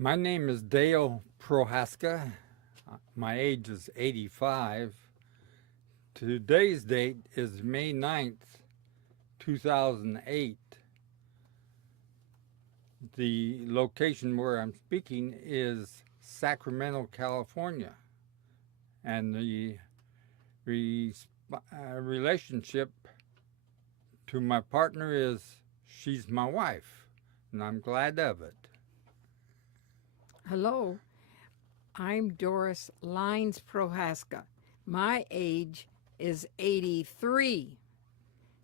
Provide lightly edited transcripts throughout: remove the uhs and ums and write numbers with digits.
My name is Dale Prohaska. My age is 85. Today's date is May 9th, 2008. The location where I'm speaking is Sacramento, California. And the relationship to my partner is she's my wife, and I'm glad of it. Hello, I'm Doris Prohaska. My age is 83.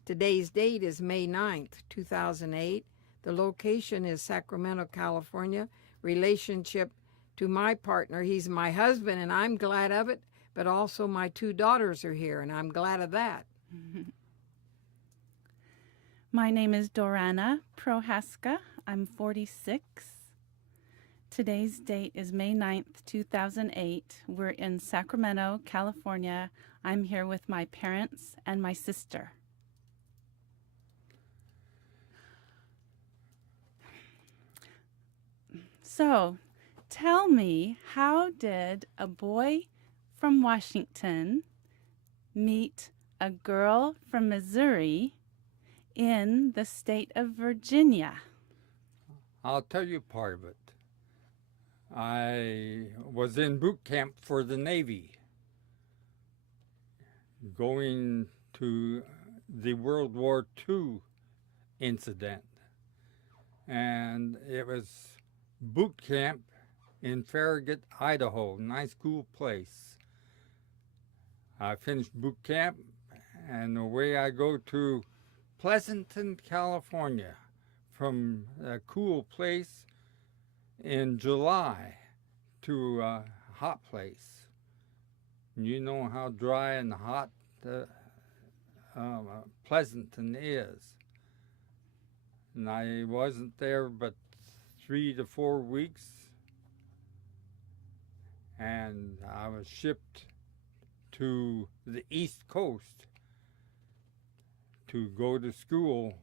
Today's date is May 9th, 2008. The location is Sacramento, California. Relationship to my partner, he's my husband, and I'm glad of it, but also my two daughters are here, and I'm glad of that. My name is Dorana Prohaska. I'm 46. Today's date is May 9th, 2008. We're in Sacramento, California. I'm here with my parents and my sister. So, tell me, how did a boy from Washington meet a girl from Missouri in the state of Virginia? I'll tell you part of it. I was in boot camp for the Navy, going to the World War II incident. And it was boot camp in Farragut, Idaho. Nice, cool place. I finished boot camp, and away I go to Pleasanton, California, from a cool place in July to a hot place. You know how dry and hot Pleasanton is. And I wasn't there but 3 to 4 weeks, and I was shipped to the East Coast to go to school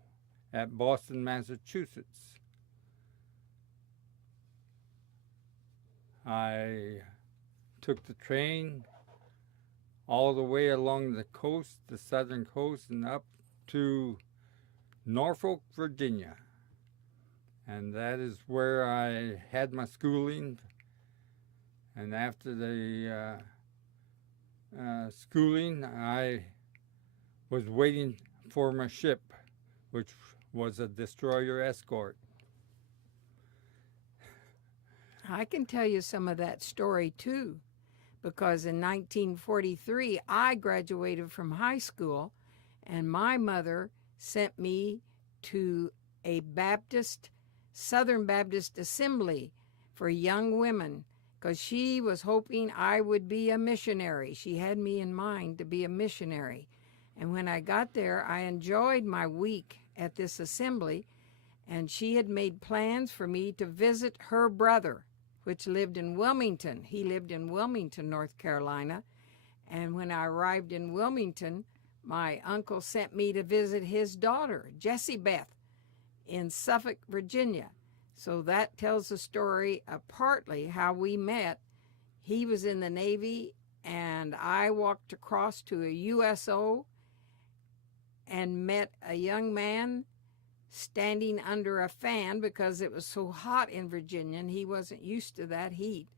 at Boston, Massachusetts. I took the train all the way along the coast, the southern coast, and up to Norfolk, Virginia. And that is where I had my schooling. And after the schooling, I was waiting for my ship, which was a destroyer escort. I can tell you some of that story too, because in 1943 I graduated from high school, and my mother sent me to a Southern Baptist assembly for young women, because she was hoping I would be a missionary. She had me in mind to be a missionary. And when I got there, I enjoyed my week at this assembly, and she had made plans for me to visit her brother, which lived in Wilmington. He lived in Wilmington, North Carolina. And when I arrived in Wilmington, my uncle sent me to visit his daughter, Jessie Beth, in Suffolk, Virginia. So that tells the story of partly how we met. He was in the Navy, and I walked across to a USO and met a young man standing under a fan because it was so hot in Virginia, and he wasn't used to that heat.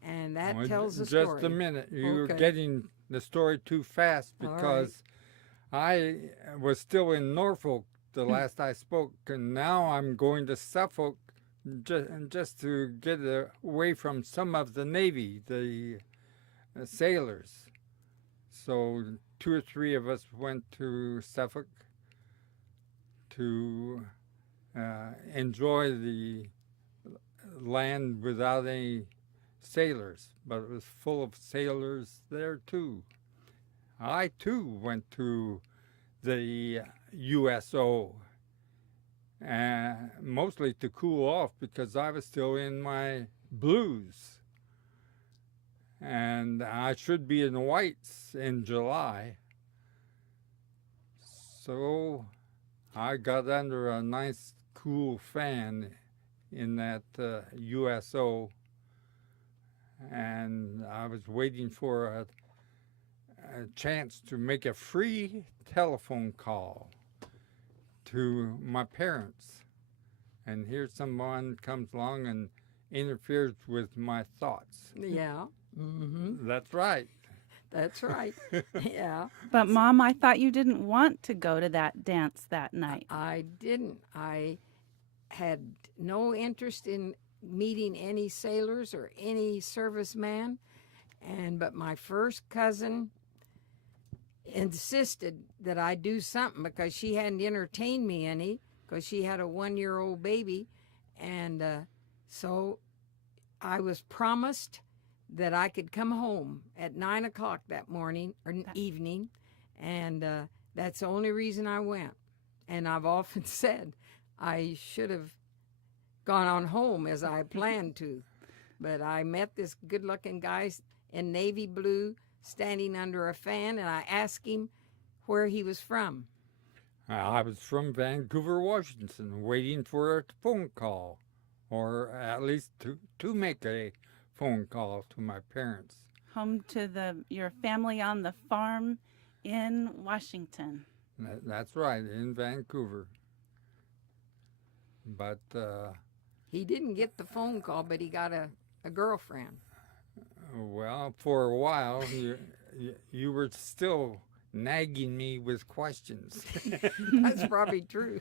And that tells the story. Just a minute. You're getting the story too fast, because I was still in Norfolk the last I spoke, and now I'm going to Suffolk just to get away from some of the Navy, the sailors. So 2 or 3 of us went to Suffolk to enjoy the land without any sailors, but it was full of sailors there too. I too went to the USO, mostly to cool off because I was still in my blues. And I should be in whites in July. So I got under a nice cool fan in that USO, and I was waiting for a chance to make a free telephone call to my parents. And here someone comes along and interferes with my thoughts. Yeah. Mm-hmm. That's right. That's right. Yeah. But Mom, I thought you didn't want to go to that dance that night. I didn't. I had no interest in meeting any sailors or any serviceman, but my first cousin insisted that I do something because she hadn't entertained me any, because she had a 1-year-old baby, and so I was promised that I could come home at 9 o'clock that morning or evening, and that's the only reason I went. And I've often said I should have gone on home as I planned to, but I met this good-looking guy in navy blue standing under a fan, and I asked him where he was from. I was from Vancouver, Washington, waiting for a phone call, or at least to make a phone call to my parents. Home to your family on the farm in Washington. That's right, in Vancouver. But he didn't get the phone call, but he got a girlfriend. Well, for a while, you were still nagging me with questions. That's probably true.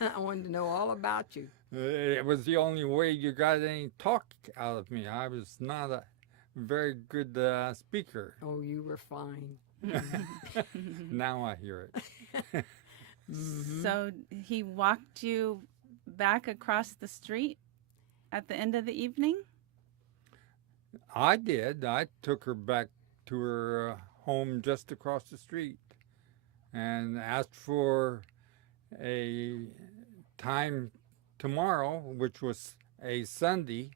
I wanted to know all about you. It was the only way you got any talk out of me. I was not a very good speaker. Oh, you were fine. Now I hear it. Mm-hmm. So he walked you back across the street at the end of the evening? I did. I took her back to her home just across the street and asked for a time tomorrow, which was a Sunday,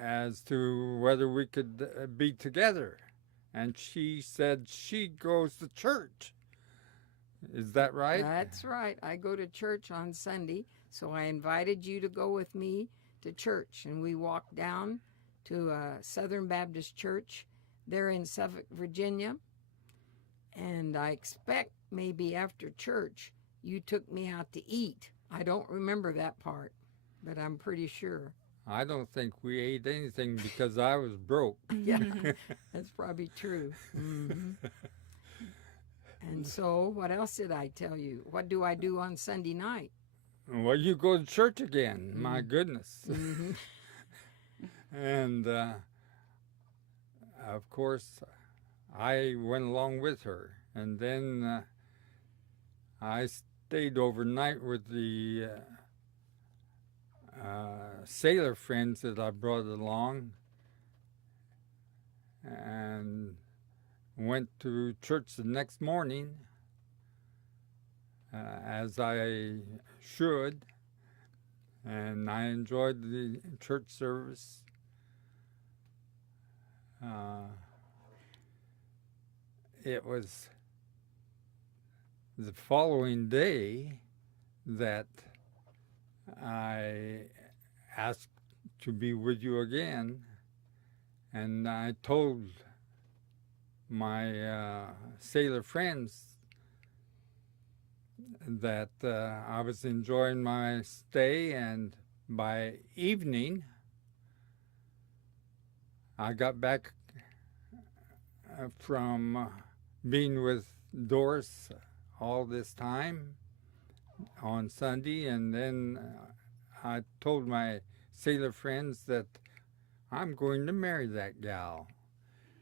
as to whether we could be together. And she said she goes to church. Is that right? That's right. I go to church on Sunday, so I invited you to go with me to church, and we walked down to a Southern Baptist church there in Suffolk, Virginia, and I expect maybe after church you took me out to eat. I don't remember that part, but I'm pretty sure. I don't think we ate anything because I was broke. Yeah, that's probably true. Mm-hmm. And so, what else did I tell you? What do I do on Sunday night? Well, you go to church again. My goodness. Mm-hmm. And, of course, I went along with her. And then I stayed overnight with the sailor friends that I brought along and went to church the next morning, as I should, and I enjoyed the church service. It was the following day that I asked to be with you again, and I told my sailor friends that I was enjoying my stay, and by evening I got back from being with Doris all this time on Sunday, and then I told my sailor friends that I'm going to marry that gal.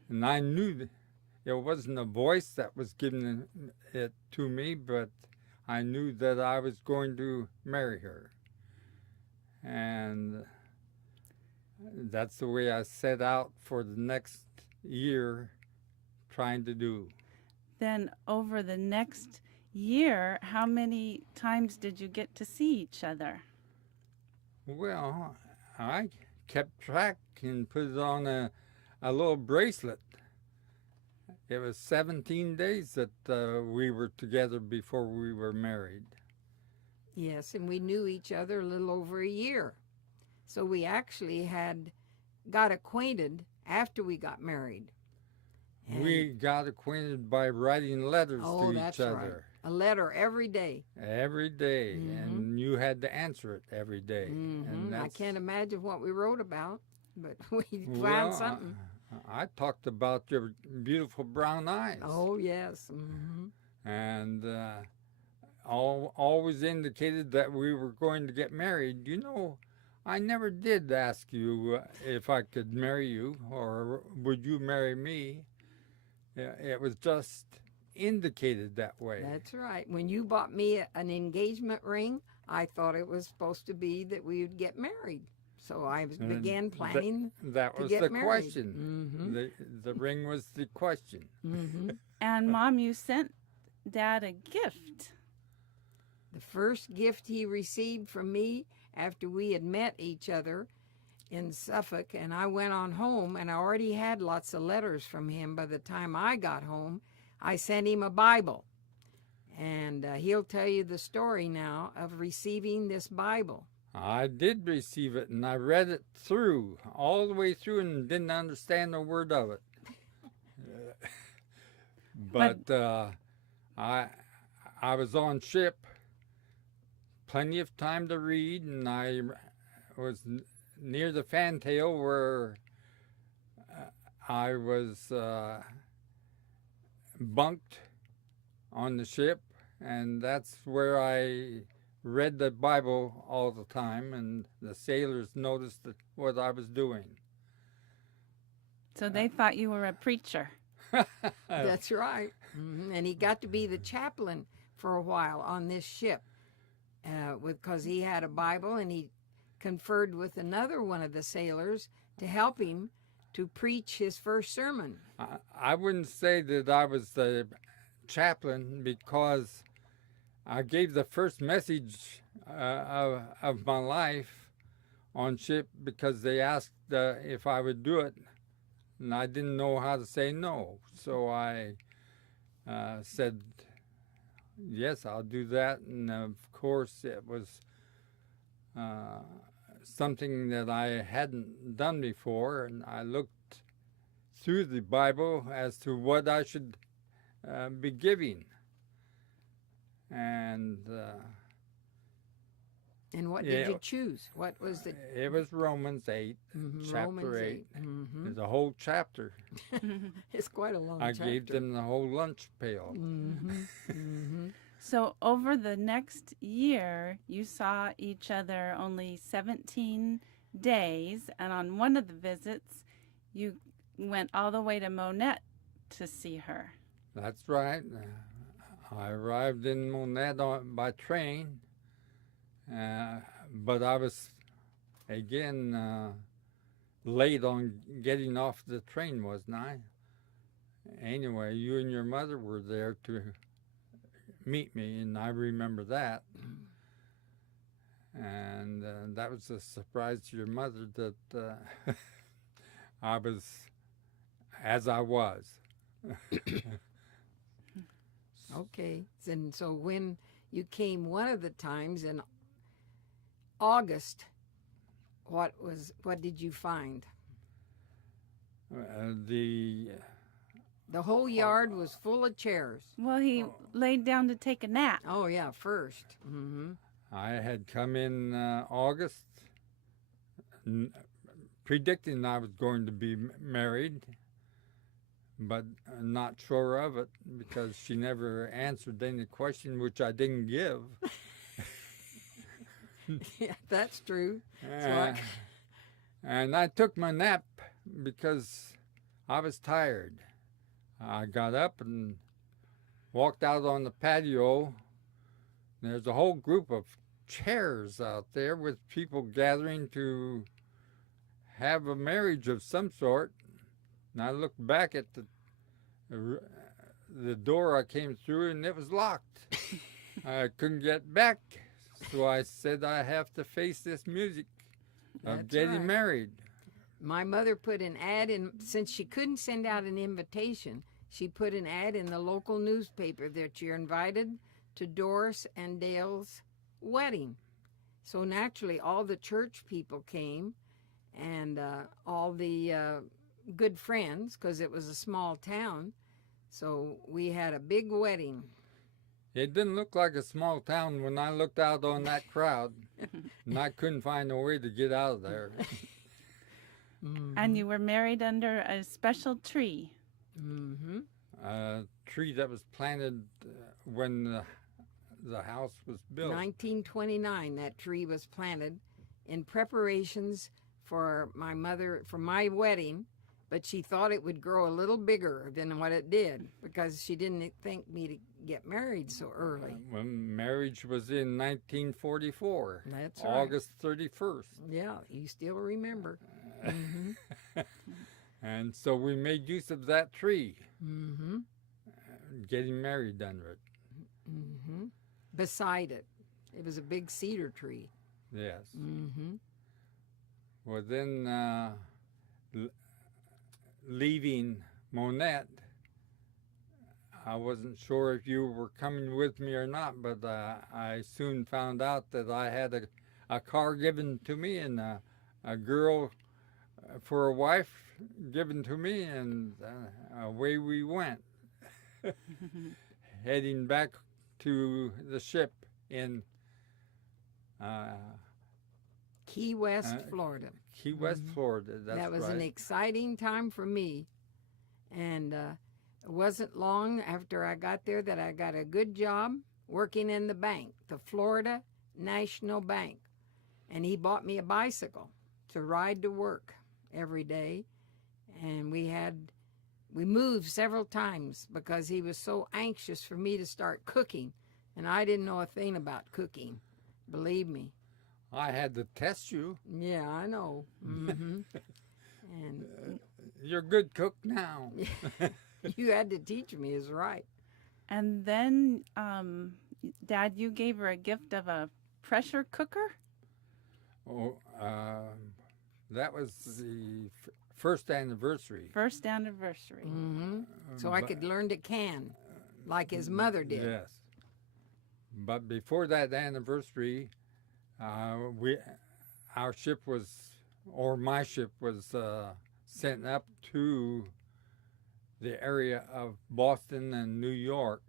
And I knew that it wasn't a voice that was giving it to me, but I knew that I was going to marry her. And that's the way I set out for the next year trying to do. Then over the next year, how many times did you get to see each other? Well, I kept track and put it on a little bracelet. It was 17 days that we were together before we were married. Yes, and we knew each other a little over a year. So we actually got acquainted after we got married. And We got acquainted by writing letters to that's each other. right. A letter every day. Every day, and you had to answer it every day. And I can't imagine what we wrote about, but we well, found something. I talked about your beautiful brown eyes. Oh, yes. And always indicated that we were going to get married. You know, I never did ask you if I could marry you or would you marry me. It was just indicated that way. That's right. When you bought me an engagement ring, I thought it was supposed to be that we would get married. So I began planning that to was get the married. question. The ring was the question. And Mom, you sent Dad a gift. The first gift he received from me after we had met each other in Suffolk, and I went on home, and I already had lots of letters from him by the time I got home. I sent him a Bible, and he'll tell you the story now of receiving this Bible. I did receive it, and I read it through, all the way through, and didn't understand a word of it. But I was on ship, plenty of time to read, and I was near the fantail where I was bunked on the ship, and that's where I read the Bible all the time, and the sailors noticed what I was doing. So they thought you were a preacher. That's right. And he got to be the chaplain for a while on this ship because he had a Bible, and he conferred with another one of the sailors to help him to preach his first sermon. I wouldn't say that I was the chaplain because I gave the first message of my life on ship because they asked if I would do it, and I didn't know how to say no. So I said, yes, I'll do that. And of course, it was something that I hadn't done before, and I looked through the Bible as to what I should be giving. And what did you choose? What was the? It was Romans 8, chapter Romans 8. It's a whole chapter. It's quite a long chapter. I gave them the whole lunch pail. So over the next year, you saw each other only 17 days, and on one of the visits, you went all the way to Monette to see her. That's right. I arrived in Monette by train, but I was, again, late on getting off the train, wasn't I? Anyway, you and your mother were there to meet me, and I remember that. And that was a surprise to your mother that I was as I was. Okay. And so when you came one of the times in August, what did you find? The whole yard was full of chairs. Well, he laid down to take a nap. Oh, yeah, first. I had come in August predicting I was going to be married, but not sure of it because she never answered any question, which I didn't give. Yeah, that's true. And I took my nap because I was tired. I got up and walked out on the patio. There's a whole group of chairs out there with people gathering to have a marriage of some sort. And I looked back at the door I came through, and it was locked. I couldn't get back, so I said I have to face this music of getting married. My mother put an ad in, since she couldn't send out an invitation, she put an ad in the local newspaper that you're invited to Doris and Dale's wedding. So naturally, all the church people came, and all the good friends, because it was a small town. So we had a big wedding. It didn't look like a small town when I looked out on that crowd, and I couldn't find a way to get out of there. And you were married under a special tree. Mm-hmm. A tree that was planted when the house was built. 1929, that tree was planted in preparations for my wedding, but she thought it would grow a little bigger than what it did because she didn't think me to get married so early. When marriage was in 1944. That's right. August 31st. Yeah, you still remember. Mm-hmm. And so we made use of that tree, Mm-hmm. getting married under it. Mm-hmm. Beside it. It was a big cedar tree. Yes. Mm-hmm. Well, then leaving Monette, I wasn't sure if you were coming with me or not, but I soon found out that I had a car given to me and a girl for a wife given to me, and away we went, heading back to the ship in Key West, Florida. Key West, Florida. That's That was right. an exciting time for me. And it wasn't long after I got there that I got a good job working in the bank, the Florida National Bank. And he bought me a bicycle to ride to work every day. And we moved several times because he was so anxious for me to start cooking. And I didn't know a thing about cooking, believe me. I had to test you. Yeah, I know. Mm-hmm. And You're a good cook now. you had to teach me is right. And then, Dad, you gave her a gift of a pressure cooker? Oh, that was the first anniversary. First anniversary. Mm-hmm. So I could learn to can, like his mother did. Yes. But before that anniversary, our ship was, or my ship was sent up to the area of Boston and New York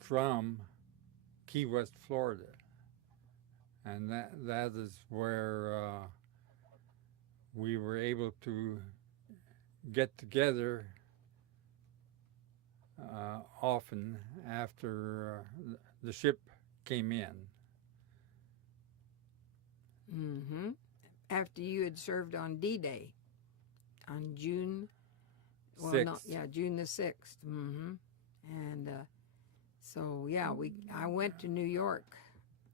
from Key West, Florida. And that is where we were able to get together often after the ship came in. Mm-hmm. After you had served on D-Day, on June, June the 6th. Mm-hmm. And so, yeah, I went to New York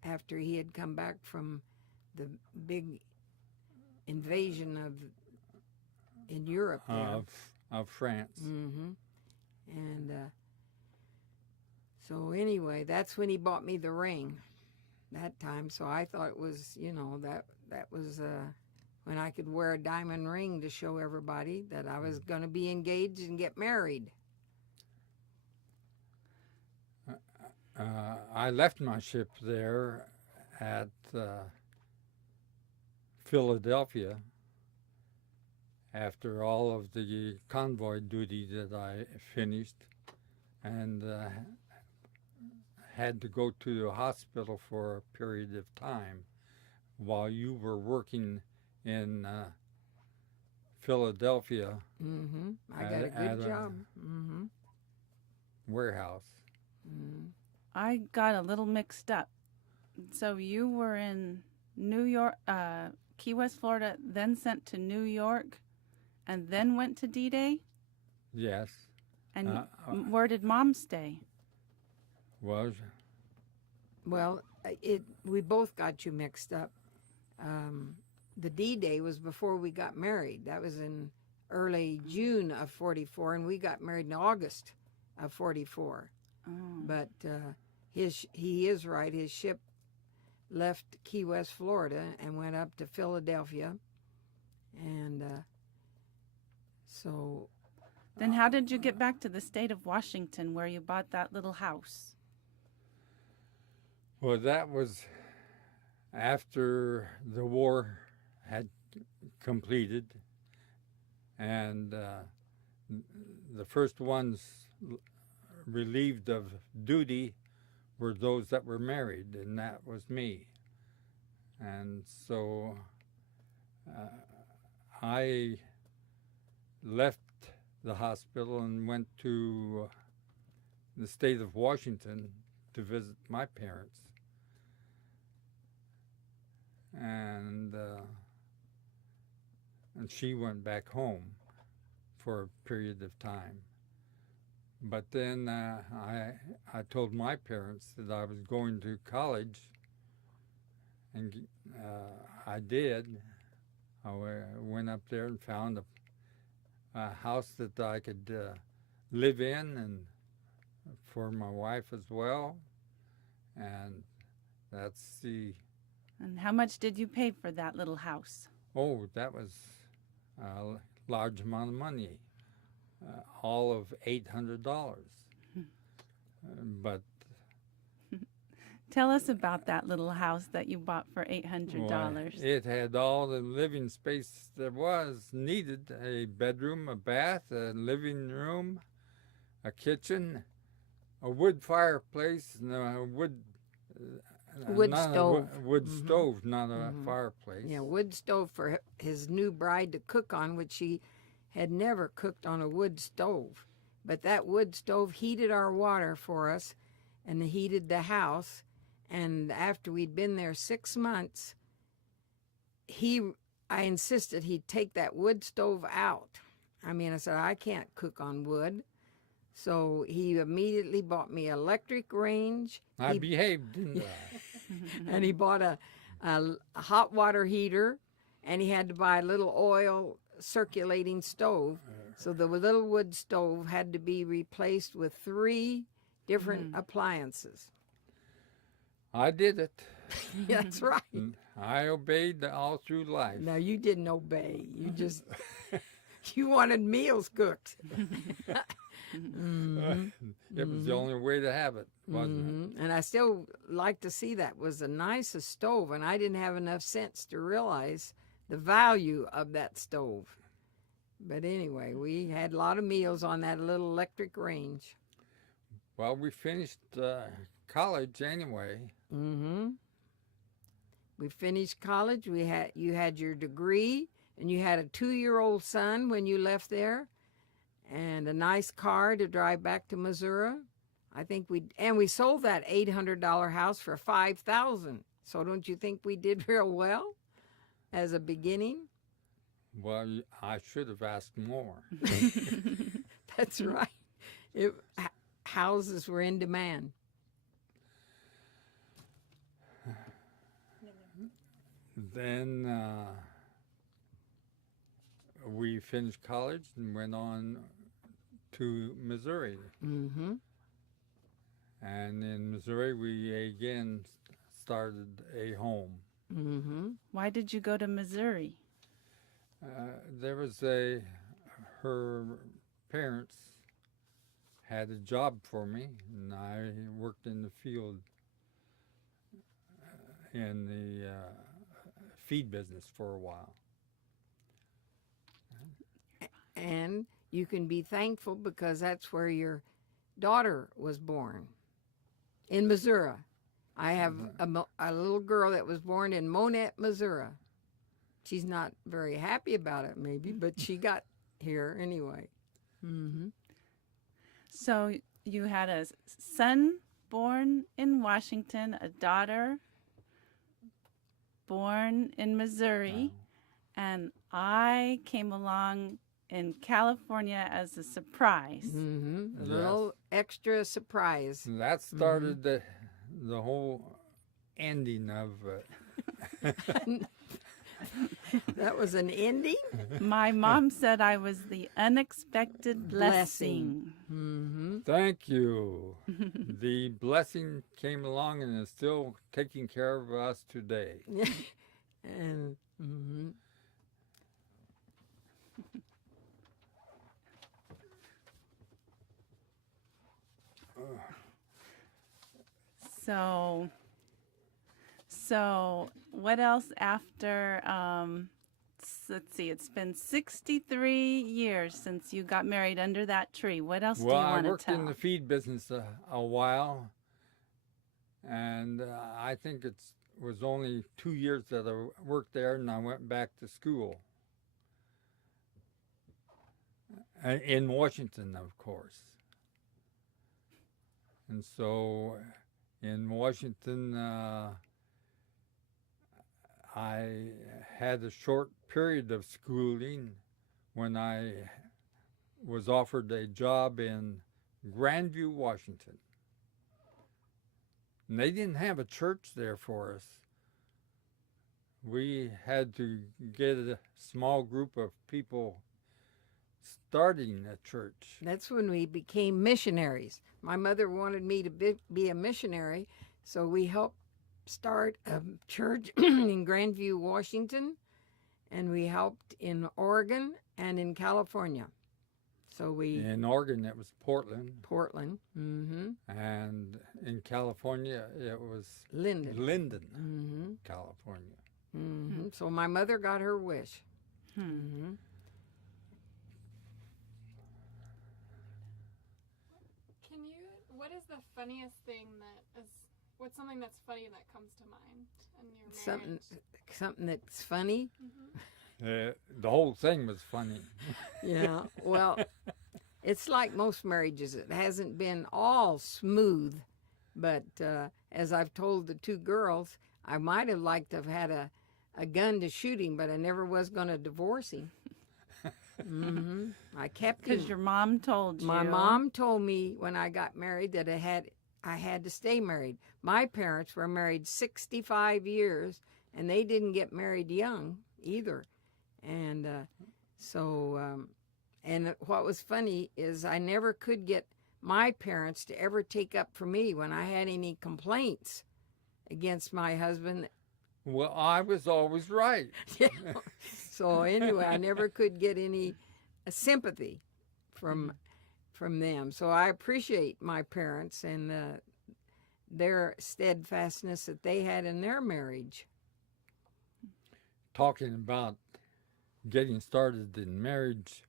after he had come back from the big invasion in Europe there. Of France. Mm-hmm. And so anyway, that's when he bought me the ring that time. So I thought it was, that was when I could wear a diamond ring to show everybody that I was going to be engaged and get married. I left my ship there at Philadelphia after all of the convoy duty that I finished, and had to go to the hospital for a period of time while you were working in Philadelphia. Mm-hmm. I got a good job. Mm-hmm. Warehouse. Mm-hmm. I got a little mixed up. So you were in New York, Key West, Florida, then sent to New York, and then went to D-Day? Yes. And where did Mom stay? Was. Well, we both got you mixed up. The D-Day was before we got married. That was in early June of 44, and we got married in August of 44. Oh. But he is right. His ship left Key West, Florida, and went up to Philadelphia. And so... Then how did you get back to the state of Washington where you bought that little house? Well, that was after the war had completed, and the first ones relieved of duty were those that were married, and that was me. And so I left the hospital and went to the state of Washington to visit my parents. And she went back home for a period of time. But then I told my parents that I was going to college, and I did. I went up there and found a house that I could live in, and for my wife as well. And that's the... And how much did you pay for that little house? Oh, that was a large amount of money, all of $800. But tell us about that little house that you bought for $800. well, it had all the living space there was needed: a bedroom, a bath, a living room, a kitchen, a wood fireplace, and a wood Wood stove. Wood stove, not a fireplace. Yeah, wood stove for his new bride to cook on, which she had never cooked on a wood stove. But that wood stove heated our water for us and heated the house. And after we'd been there 6 months, I insisted he'd take that wood stove out. I mean, I said, I can't cook on wood. So he immediately bought me an electric range. I behaved, didn't I? And he bought a hot water heater, and he had to buy a little oil circulating stove. So the little wood stove had to be replaced with 3 different appliances. I did it. That's right. I obeyed all through life. No, you didn't obey. You just, you wanted meals cooked. It was the only way to have it, wasn't And I still like to see that. It was the nicest stove, and I didn't have enough sense to realize the value of that stove. But anyway, we had a lot of meals on that little electric range. Well, we finished college anyway. We finished college. You had your degree, and you had a 2-year-old son when you left there, and a nice car to drive back to Missouri. I think we sold that $800 house for $5,000. So don't you think we did real well as a beginning? Well, I should have asked more. That's right. Houses were in demand. Then we finished college and went on to Missouri. Mm-hmm. And in Missouri, we again started a home. Mm-hmm. Why did you go to Missouri? There was her parents had a job for me, and I worked in the field in the feed business for a while. And you can be thankful because that's where your daughter was born, in Missouri. I have a little girl that was born in Monette, Missouri. She's not very happy about it, maybe, but she got here anyway. Mm-hmm. So you had a son born in Washington, a daughter born in Missouri, and I came along in California as a surprise. Mm-hmm. A little extra surprise. And that started the whole ending of That was an ending? My mom said I was the unexpected blessing. Mm-hmm. Thank you. The blessing came along and is still taking care of us today. And So So, what else after? Let's see. It's been 63 years since you got married under that tree. What else do you Well, I want to worked tell? in the feed business a while, and I think it was only 2 years that I worked there, and I went back to school. In Washington, of course. And so in Washington, I had a short period of schooling when I was offered a job in Grandview, Washington. And they didn't have a church there for us. We had to get a small group of people starting a church. That's when we became missionaries. My mother wanted me to be a missionary, so we helped start a church in Grandview, Washington, and we helped in Oregon and in California. So In Oregon, it was Portland. Portland, And in California, it was Linden, California. So my mother got her wish. What is the funniest thing what's something that's funny that comes to mind in your marriage? Something that's funny. The whole thing was funny. Yeah, well, it's like most marriages. It hasn't been all smooth, but as I've told the two girls, I might have liked to have had a gun to shoot him, but I never was going to divorce him. I kept him. Because your mom told you. My mom told me when I got married that I had to stay married. My parents were married 65 years, and they didn't get married young either. And and what was funny is I never could get my parents to ever take up for me when I had any complaints against my husband. Well, I was always right. So anyway, I never could get any sympathy from them. So I appreciate my parents and their steadfastness that they had in their marriage. Talking about getting started in marriage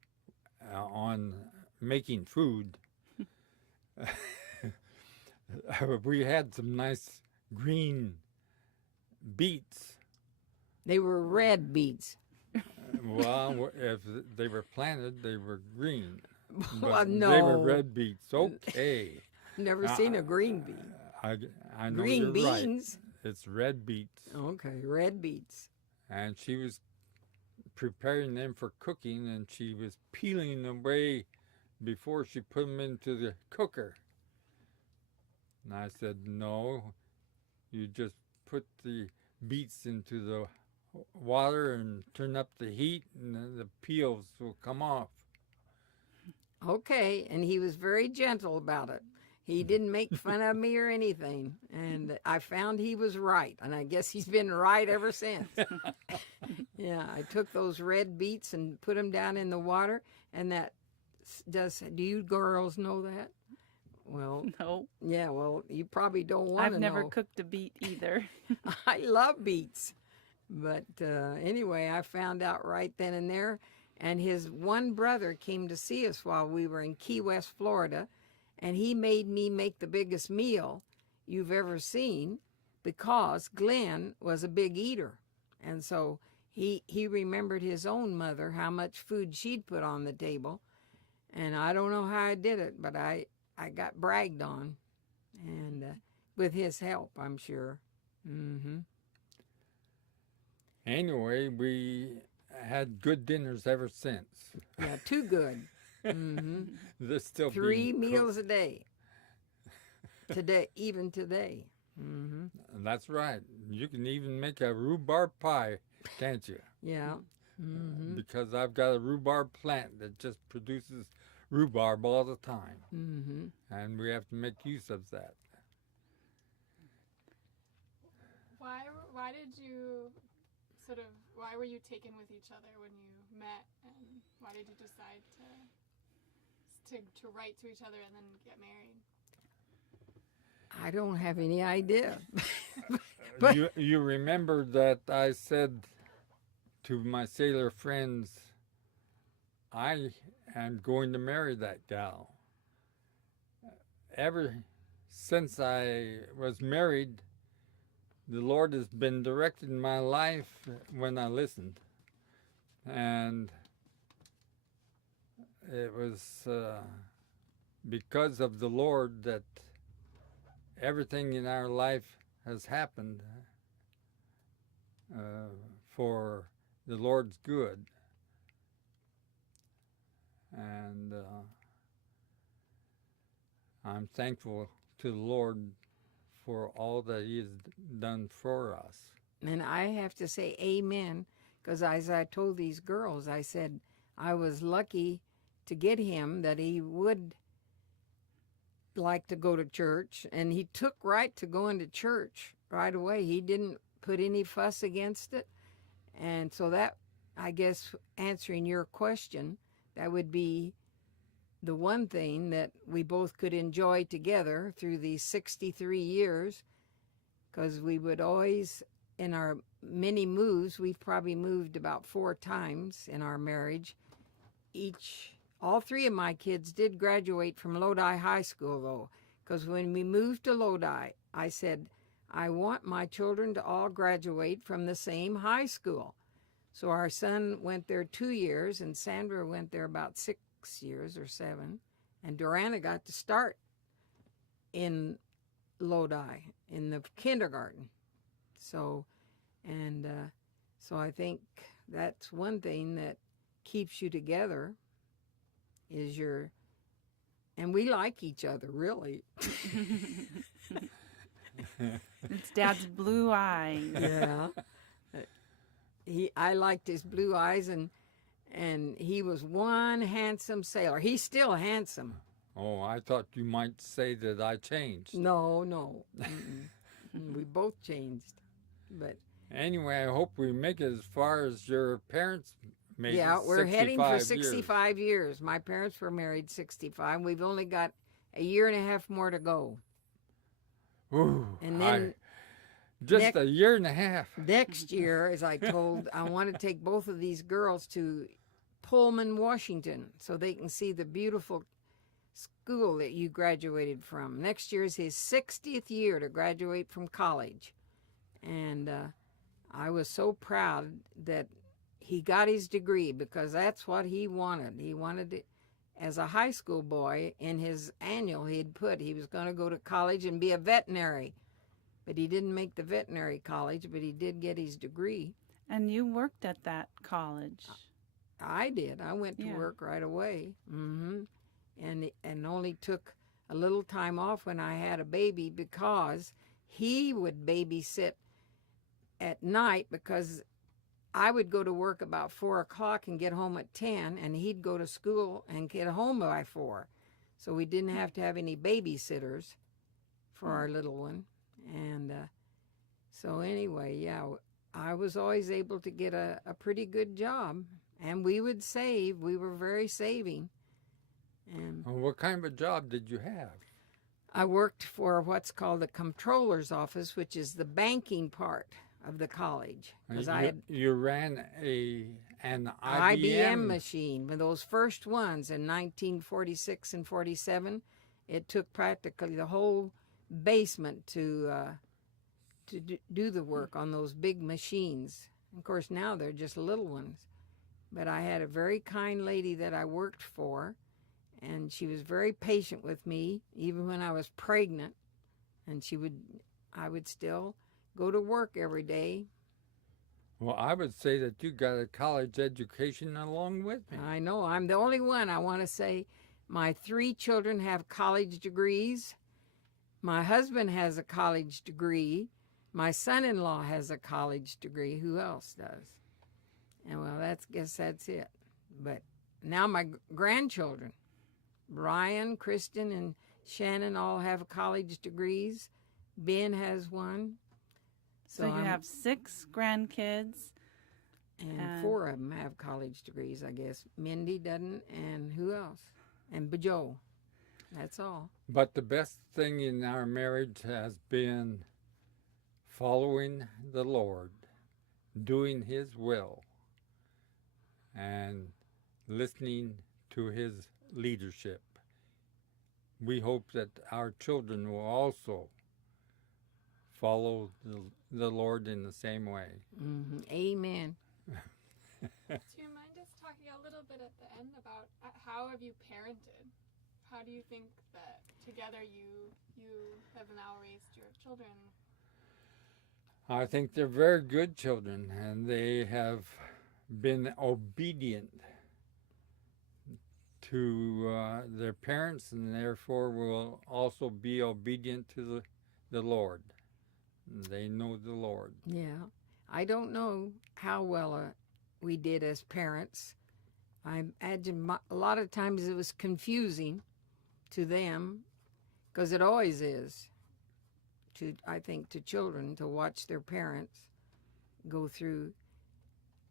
on making food, we had some nice green beets. They were red beets. Well, if they were planted, they were green. Well, no. They were red beets. Okay. Never seen a green beet. I know Green you're beans? Right. It's red beets. Okay, red beets. And she was preparing them for cooking, and she was peeling them away before she put them into the cooker. And I said, no, you just put the beets into the water and turn up the heat, and then the peels will come off. Okay, and he was very gentle about it. He didn't make fun of me or anything, and I found he was right, and I guess he's been right ever since. Yeah, I took those red beets and put them down in the water, and do you girls know that? Well, No. Yeah, well, you probably don't want to know. I've never cooked a beet either. I love beets. But anyway, I found out right then and there, and his one brother came to see us while we were in Key West, Florida, and he made me make the biggest meal you've ever seen because Glenn was a big eater. And so he remembered his own mother, how much food she'd put on the table. And I don't know how I did it, but I got bragged on, and with his help, I'm sure. Anyway, we had good dinners ever since. Yeah, too good. They're still 3 being meals cooked. a day. Today, even today. That's right. You can even make a rhubarb pie, can't you? Yeah. Because I've got a rhubarb plant that just produces rhubarb all the time. And we have to make use of that. Why were you taken with each other when you met, and why did you decide to write to each other and then get married? I don't have any idea. But you remember that I said to my sailor friends, I am going to marry that gal. Ever since I was married, the Lord has been directing my life when I listened. And it was because of the Lord that everything in our life has happened for the Lord's good. And I'm thankful to the Lord for all that He has done for us. And I have to say amen, because as I told these girls, I said I was lucky to get him, that he would like to go to church, and he took right to going to church right away. He didn't put any fuss against it. And so that, I guess, answering your question, that would be the one thing that we both could enjoy together through these 63 years, because we would always, in our many moves, we've probably moved about 4 times in our marriage. All 3 of my kids did graduate from Lodi High School, though, because when we moved to Lodi, I said, I want my children to all graduate from the same high school. So our son went there 2 years, and Sandra went there about 6 years or 7, and Dorana got to start in Lodi in the kindergarten. So I think that's one thing that keeps you together is and we like each other, really. It's Dad's blue eyes. Yeah. I liked his blue eyes, and he was one handsome sailor. He's still handsome. Oh, I thought you might say that I changed. No. We both changed. But anyway, I hope we make it as far as your parents made it. Yeah, we're heading for 65 65 years. My parents were married 65. We've only got a year and a half more to go. Ooh, And then just a year and a half. Next year, as I told, I want to take both of these girls to Pullman, Washington, so they can see the beautiful school that you graduated from. Next year is his 60th year to graduate from college. And I was so proud that he got his degree, because that's what he wanted. He wanted it. As a high school boy, in his annual, he'd put he was going to go to college and be a veterinary. But he didn't make the veterinary college, but he did get his degree. And you worked at that college. I did. I went to work right away. And only took a little time off when I had a baby, because he would babysit at night, because I would go to work about 4 o'clock and get home at 10, and he'd go to school and get home by 4. So we didn't have to have any babysitters for our little one. And so anyway, yeah, I was always able to get a pretty good job, and we would save. We were very saving. And What kind of a job did you have? I worked for what's called the comptroller's office, which is the banking part of the college. Because You ran an IBM machine, with those first ones in 1946 and 47. It took practically the whole basement to do the work on those big machines. Of course, now they're just little ones. But I had a very kind lady that I worked for, and she was very patient with me, even when I was pregnant. And I would still go to work every day. Well, I would say that you got a college education along with me. I know. I'm the only one. I want to say my 3 children have college degrees. My husband has a college degree. My son-in-law has a college degree. Who else does? And well, guess that's it. But now my grandchildren, Brian, Kristen, and Shannon all have college degrees. Ben has one. So you have 6 grandkids. And 4 of them have college degrees, I guess. Mindy doesn't, and who else? And Joe. That's all. But the best thing in our marriage has been following the Lord, doing His will, and listening to His leadership. We hope that our children will also follow the Lord in the same way. Amen. Do you mind us talking a little bit at the end about how have you parented? How do you think that together you have now raised your children? I think they're very good children, and they have been obedient to their parents, and therefore will also be obedient to the Lord. They know the Lord. Yeah. I don't know how well we did as parents. I imagine a lot of times it was confusing to them, because it always is, I think, to children to watch their parents go through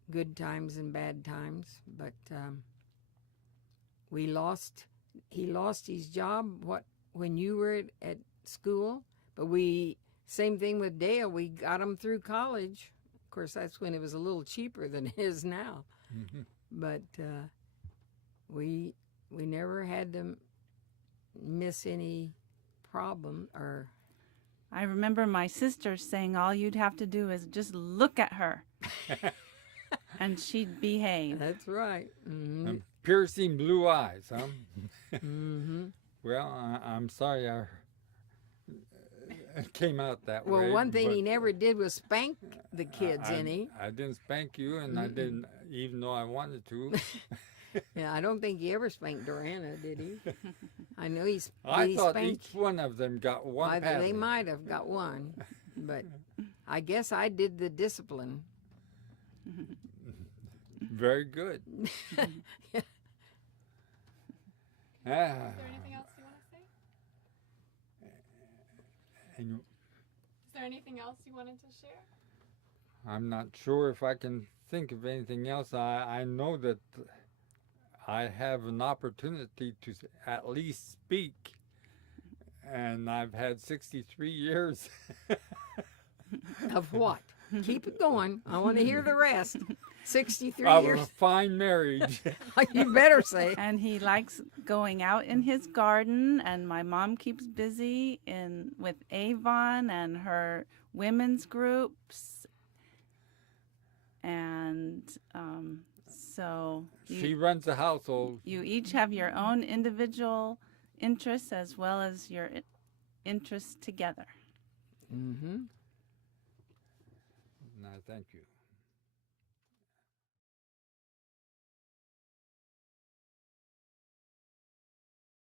good times and bad times. But he lost his job when you were at school, but same thing with Dale. We got him through college. Of course, that's when it was a little cheaper than it is now. Mm-hmm. But we never had to miss any problem. Or I remember my sister saying all you'd have to do is just look at her and she'd behave. that's right. Mm-hmm. Piercing blue eyes, huh? Mm-hmm. Well, I'm sorry it came out that way. Well, one thing but he never did was spank the kids any. I didn't spank you, and I didn't, even though I wanted to. Yeah, I don't think he ever spanked Dorana, did he? I know he I thought spanked. each one of them got one They paddling. might have got one, but I guess I did the discipline. Very good. Is there anything else you want to say? And Is there anything else you wanted to share? I'm not sure if I can think of anything else. I know that I have an opportunity to at least speak, and I've had 63 years. Of what? Keep it going. I want to hear the rest. 63 Of years. a fine marriage. You better say. And he likes going out in his garden, and my mom keeps busy with Avon and her women's groups. And so She runs the household. you each have your own individual interests as well as your interests together. Mm-hmm. And I thank you.